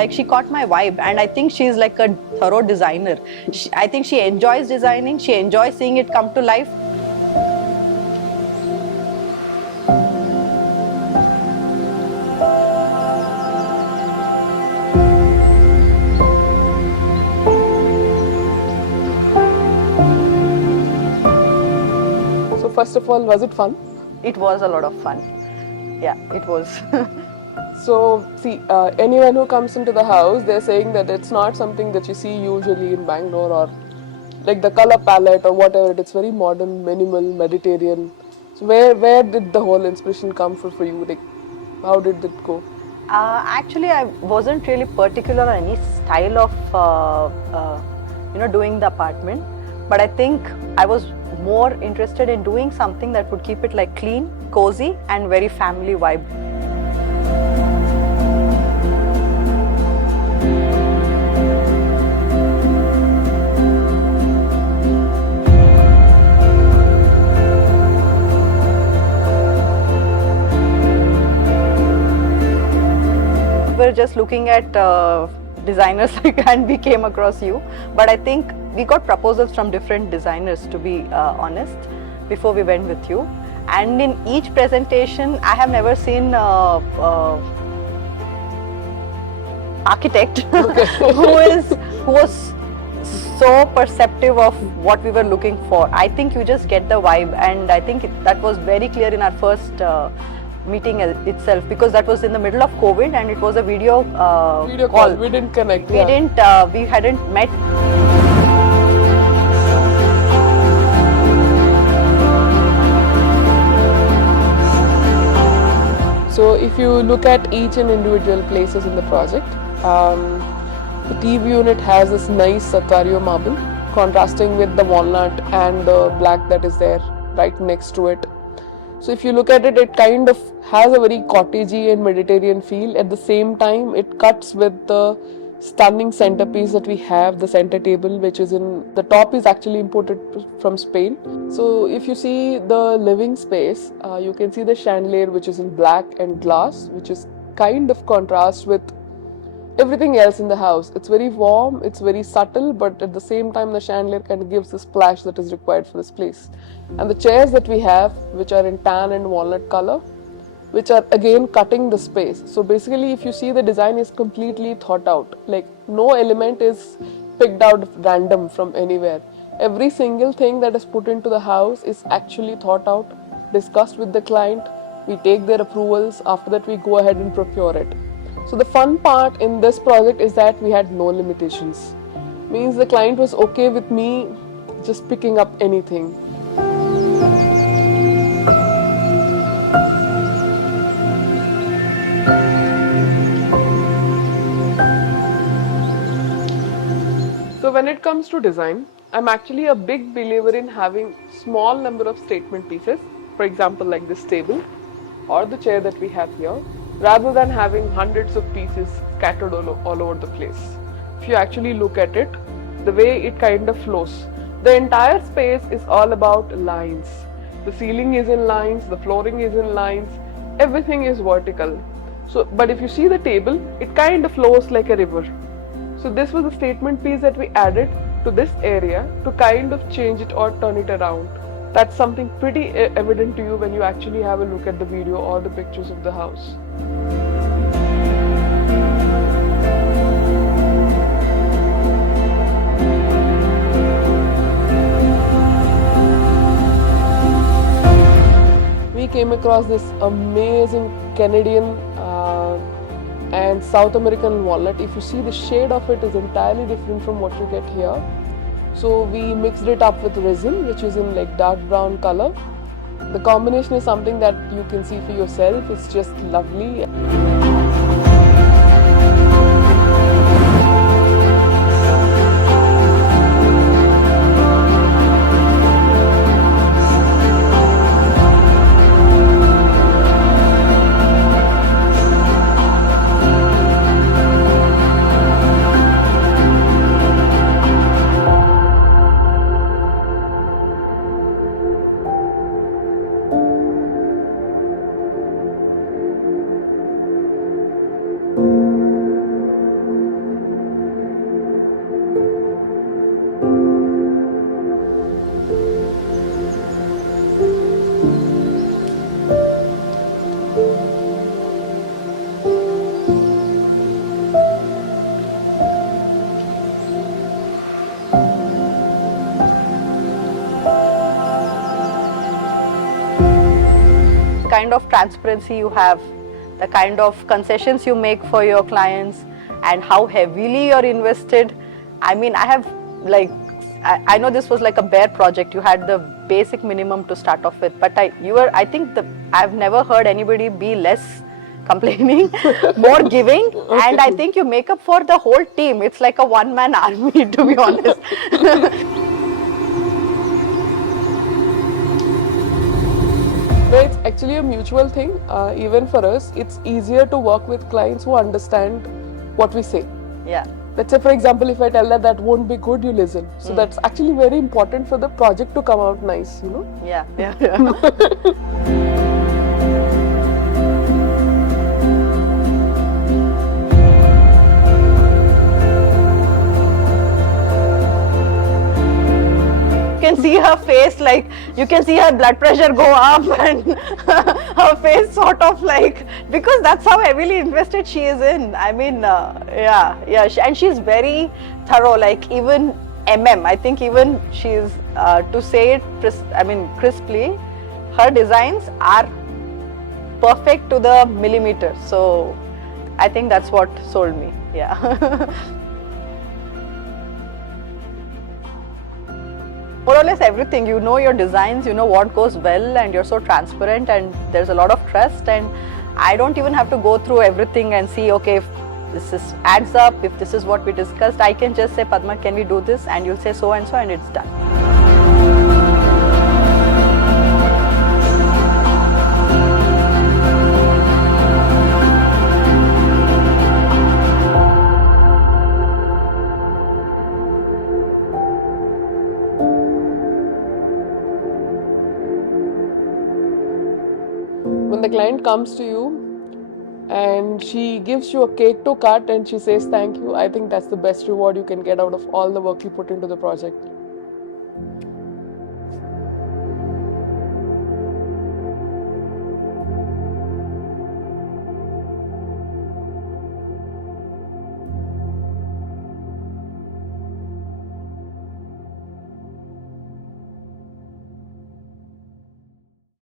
like she caught my vibe, and I think she's like a thorough designer. I think she enjoys designing, she enjoys seeing it come to life. So first of all, was it fun? It was a lot of fun. Yeah, it was. So see, anyone who comes into the house, they're saying that it's not something that you see usually in Bangalore, or like the color palette or whatever. It's very modern, minimal, Mediterranean. So where did the whole inspiration come for you? Like, how did it go? Actually, I wasn't really particular on any style of doing the apartment, but I think I was more interested in doing something that would keep it like clean, cozy, and very family vibe. We're just looking at designers and we came across you, but I think we got proposals from different designers, to be honest, before we went with you. And in each presentation, I have never seen architect who was so perceptive of what we were looking for. I think you just get the vibe, and I think that was very clear in our first meeting itself, because that was in the middle of COVID and it was a video call. We didn't connect. We hadn't met. So if you look at each and individual places in the project, the TV unit has this nice Satario marble contrasting with the walnut and the black that is there right next to it. So if you look at it, it kind of has a very cottagey and Mediterranean feel. At the same time, it cuts with the stunning centerpiece that we have, the center table, which is in the top is actually imported from Spain. So if you see the living space, you can see the chandelier, which is in black and glass, which is kind of contrast with everything else in the house. It's very warm, it's very subtle, but at the same time the chandelier kind of gives the splash that is required for this place. And the chairs that we have, which are in tan and walnut color, which are again cutting the space. So basically, if you see, the design is completely thought out. Like, no element is picked out random from anywhere. Every single thing that is put into the house is actually thought out, discussed with the client. We take their approvals. After that, we go ahead and procure it. So the fun part in this project is that we had no limitations. Means the client was okay with me just picking up anything. So when it comes to design, I'm actually a big believer in having small number of statement pieces, for example like this table or the chair that we have here, rather than having hundreds of pieces scattered all over the place. If you actually look at it, the way it kind of flows, the entire space is all about lines. The ceiling is in lines, the flooring is in lines, everything is vertical. So, but if you see the table, it kind of flows like a river. So this was a statement piece that we added to this area to kind of change it or turn it around. That's something pretty evident to you when you actually have a look at the video or the pictures of the house. We came across this amazing Canadian and South American walnut. If you see, the shade of it is entirely different from what you get here. So we mixed it up with resin, which is in like dark brown color. The combination is something that you can see for yourself. It's just lovely. kind of transparency you have, the kind of concessions you make for your clients, and how heavily you're invested. I mean, I have like, I know this was like a bare project. You had the basic minimum to start off with, but I think I've never heard anybody be less complaining, more giving, and I think you make up for the whole team. It's like a one-man army, to be honest. No, it's actually a mutual thing. Even for us, it's easier to work with clients who understand what we say. Yeah. Let's say, for example, if I tell that won't be good, you listen. So that's actually very important for the project to come out nice, you know? Yeah, yeah, yeah. You can see her face, like you can see her blood pressure go up, and her face sort of like, because that's how heavily invested she is in. I mean, yeah, and she's very thorough. Like even I think even she's to say it, crisply, her designs are perfect to the millimeter. So I think that's what sold me. Yeah. More or less everything. You know your designs, you know what goes well, and you're so transparent, and there's a lot of trust, and I don't even have to go through everything and see, okay, if this adds up, if this is what we discussed. I can just say, Padma, can we do this? And you'll say so and so, and it's done. When the client comes to you and she gives you a cake to cut and she says thank you, I think that's the best reward you can get out of all the work you put into the project.